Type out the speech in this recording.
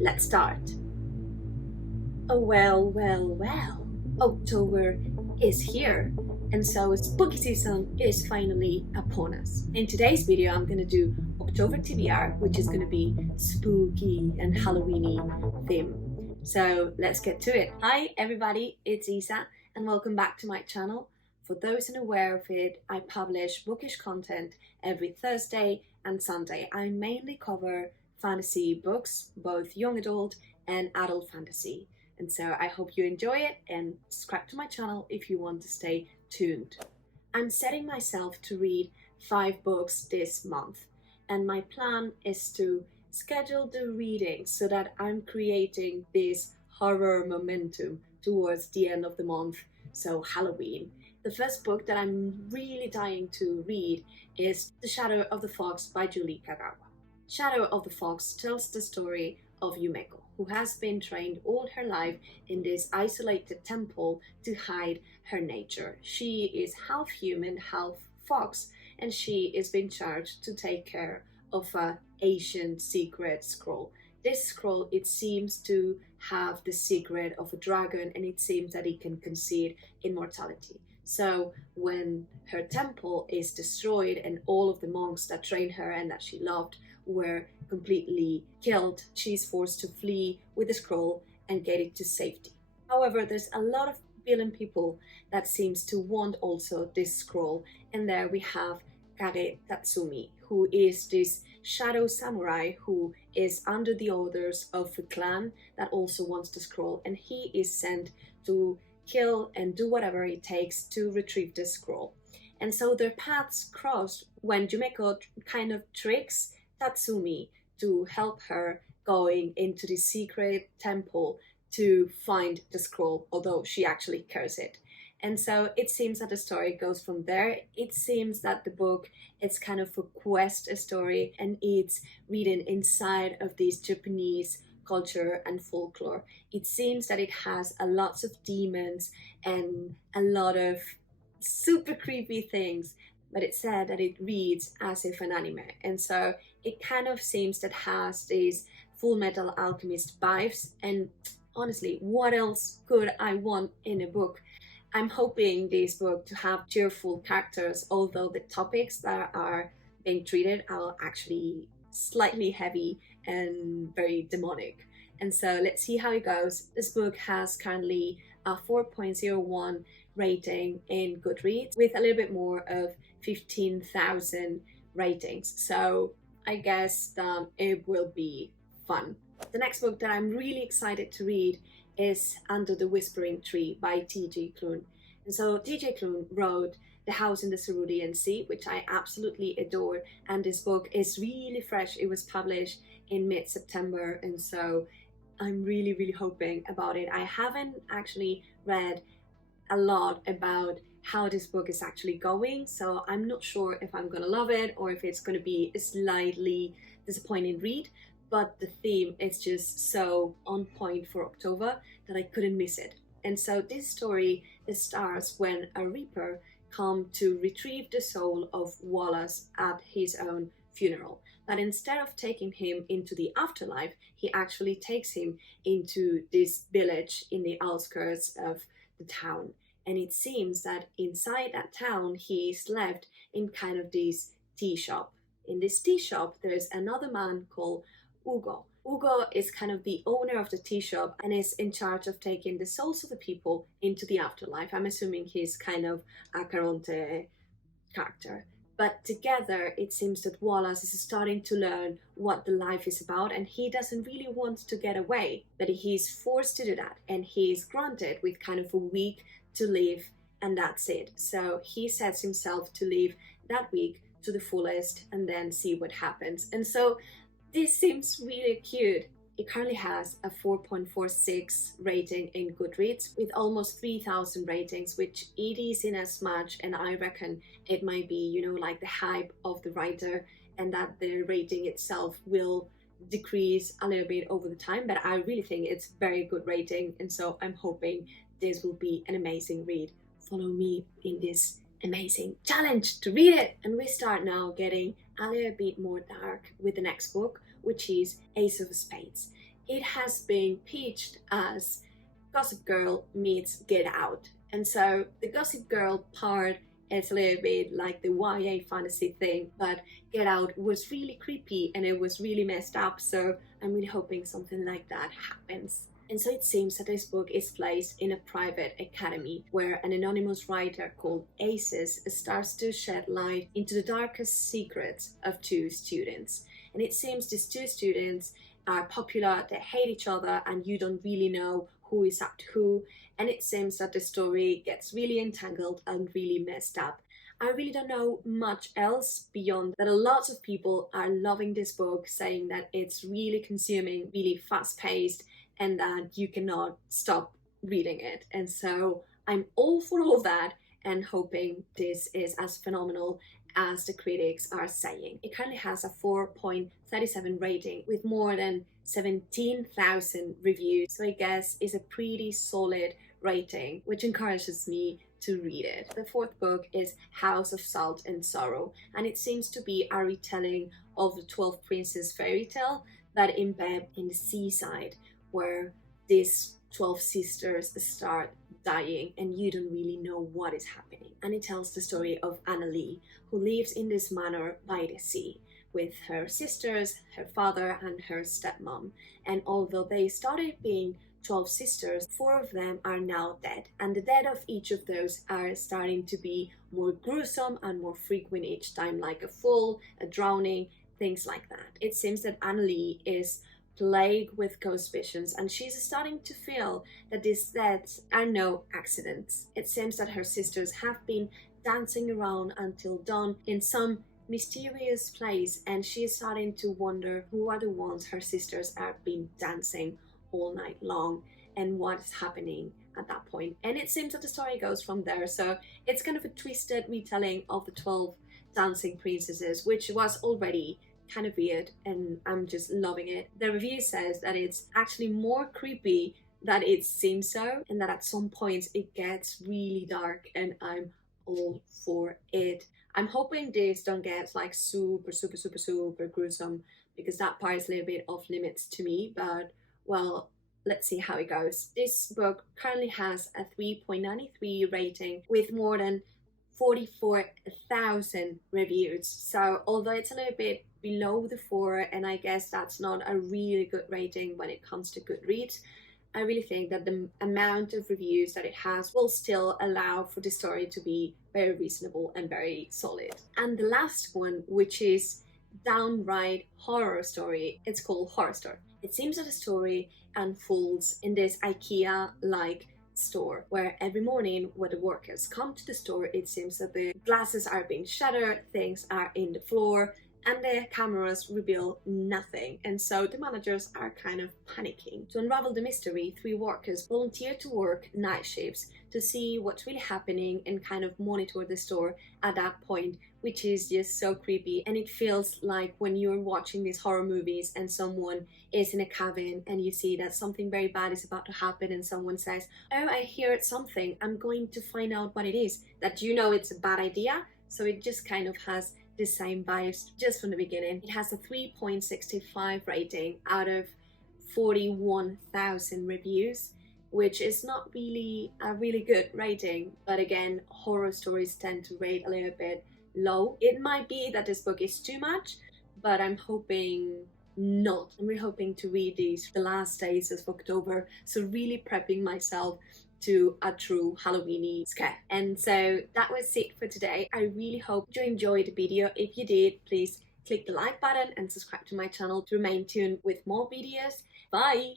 let's start. Oh, well. October is here, and so spooky season is finally upon us. In today's video, I'm gonna do October TBR, which is gonna be spooky and Halloweeny theme. So let's get to it. Hi, everybody, it's Isa, and welcome back to my channel. For those unaware of it, I publish bookish content every Thursday and Sunday. I mainly cover fantasy books, both young adult and adult fantasy. And so I hope you enjoy it and subscribe to my channel if you want to stay tuned. I'm setting myself to read 5 books this month, and my plan is to schedule the reading so that I'm creating this horror momentum towards the end of the month, so Halloween. The first book that I'm really dying to read is The Shadow of the Fox by Julie Kagawa. Shadow of the Fox tells the story of Yumeko, who has been trained all her life in this isolated temple to hide her nature. She is half human, half fox, and she is being charged to take care of an ancient secret scroll. This scroll, it seems to have the secret of a dragon, and it seems that it can concede immortality. So when her temple is destroyed and all of the monks that trained her and that she loved were completely killed, she's forced to flee with the scroll and get it to safety. However, there's a lot of villain people that seems to want also this scroll, and there we have Kage Tatsumi, who is this shadow samurai who is under the orders of a clan that also wants the scroll, and he is sent to kill and do whatever it takes to retrieve the scroll. And so their paths cross when Yumeko kind of tricks Tatsumi to help her going into the secret temple to find the scroll, although she actually carries it. And so it seems that the story goes from there. It seems that the book is kind of a quest, a story, and it's written inside of this Japanese culture and folklore. It seems that it has a lots of demons and a lot of super creepy things, but it said that it reads as if an anime, and so it kind of seems that has these Full Metal Alchemist vibes. And honestly, what else could I want in a book? I'm hoping this book to have cheerful characters, although the topics that are being treated are actually slightly heavy and very demonic. And so let's see how it goes. This book has currently a 4.01 rating in Goodreads with a little bit more of 15,000 ratings. So I guess it will be fun. The next book that I'm really excited to read is Under the Whispering Tree by T.J. Klune. And so T.J. Klune wrote The House in the Cerulean Sea, which I absolutely adore, and this book is really fresh. It was published in mid-September, and so I'm really hoping about it. I haven't actually read a lot about how this book is actually going, so I'm not sure if I'm gonna love it or if it's gonna be a slightly disappointing read, but the theme is just so on point for October that I couldn't miss it. And so this story starts when a reaper come to retrieve the soul of Wallace at his own funeral. But instead of taking him into the afterlife, he actually takes him into this village in the outskirts of the town. And it seems that inside that town, he is left in kind of this tea shop. In this tea shop, there's another man called Ugo. Ugo is kind of the owner of the tea shop and is in charge of taking the souls of the people into the afterlife. I'm assuming he's kind of a Caronte character. But together, it seems that Wallace is starting to learn what the life is about, and he doesn't really want to get away, but he's forced to do that, and he's granted with kind of a week to live, and that's it. So he sets himself to live that week to the fullest and then see what happens. And so this seems really cute. It currently has a 4.46 rating in Goodreads with almost 3,000 ratings, which it is in as much, and I reckon it might be, like the hype of the writer, and that the rating itself will decrease a little bit over the time, but I really think it's very good rating, and so I'm hoping this will be an amazing read. Follow me in this amazing challenge to read it. And we start now getting a little bit more dark with the next book, which is Ace of Spades. it has been pitched as Gossip Girl meets Get Out. And so the Gossip Girl part is a little bit like the YA fantasy thing, but Get Out was really creepy and it was really messed up, so I'm really hoping something like that happens. And so it seems that this book is placed in a private academy where an anonymous writer called Aces starts to shed light into the darkest secrets of two students. And it seems these two students are popular, they hate each other, and you don't really know who is up to who. And it seems that the story gets really entangled and really messed up. I really don't know much else beyond that a lot of people are loving this book, saying that it's really consuming, really fast paced, and that you cannot stop reading it. And so I'm all for all of that and hoping this is as phenomenal as the critics are saying. It currently has a 4.37 rating with more than 17,000 reviews, so I guess it's a pretty solid rating, which encourages me to read it. The fourth book is House of Salt and Sorrow, and it seems to be a retelling of the 12 Princes fairy tale that embed in the seaside, where these 12 sisters start dying and you don't really know what is happening. And it tells the story of Annalie, who lives in this manor by the sea with her sisters, her father, and her stepmom. And although they started being 12 sisters, 4 of them are now dead, and the death of each of those are starting to be more gruesome and more frequent each time, like a fall, a drowning, things like that. It seems that Annalie is plagued with ghost visions, and she's starting to feel that these deaths are no accidents. It seems that her sisters have been dancing around until dawn in some mysterious place, and she's starting to wonder who are the ones her sisters have been dancing all night long and what's happening at that point. And it seems that the story goes from there, so it's kind of a twisted retelling of the 12 dancing princesses, which was already kind of weird, and I'm just loving it. The review says that it's actually more creepy than it seems so, and that at some points it gets really dark, and I'm all for it. I'm hoping this don't get like super gruesome, because that part is a little bit off limits to me, but well, let's see how it goes. This book currently has a 3.93 rating with more than 44,000 reviews. So although it's a little bit below the 4, and I guess that's not a really good rating when it comes to Goodreads, I really think that the amount of reviews that it has will still allow for the story to be very reasonable and very solid. And the last one, which is downright horror story, it's called Horrorstör. It seems that the story unfolds in this IKEA-like store, where every morning when the workers come to the store, it seems that the glasses are being shattered, things are in the floor, and the cameras reveal nothing, and so the managers are kind of panicking. To unravel the mystery, 3 workers volunteer to work night shifts to see what's really happening and kind of monitor the store at that point, which is just so creepy. And it feels like when you're watching these horror movies and someone is in a cabin and you see that something very bad is about to happen, and someone says, "Oh, I heard something, I'm going to find out what it is," that you know it's a bad idea. So it just kind of has the same vibes just from the beginning. It has a 3.65 rating out of 41,000 reviews, which is not really a really good rating, but again, horror stories tend to rate a little bit low. It might be that this book is too much, but I'm hoping not. I'm really hoping to read these the last days of October, so really prepping myself to a true Halloweeny scare. And so that was it for today. I really hope you enjoyed the video. If you did, please click the like button and subscribe to my channel to remain tuned with more videos. Bye!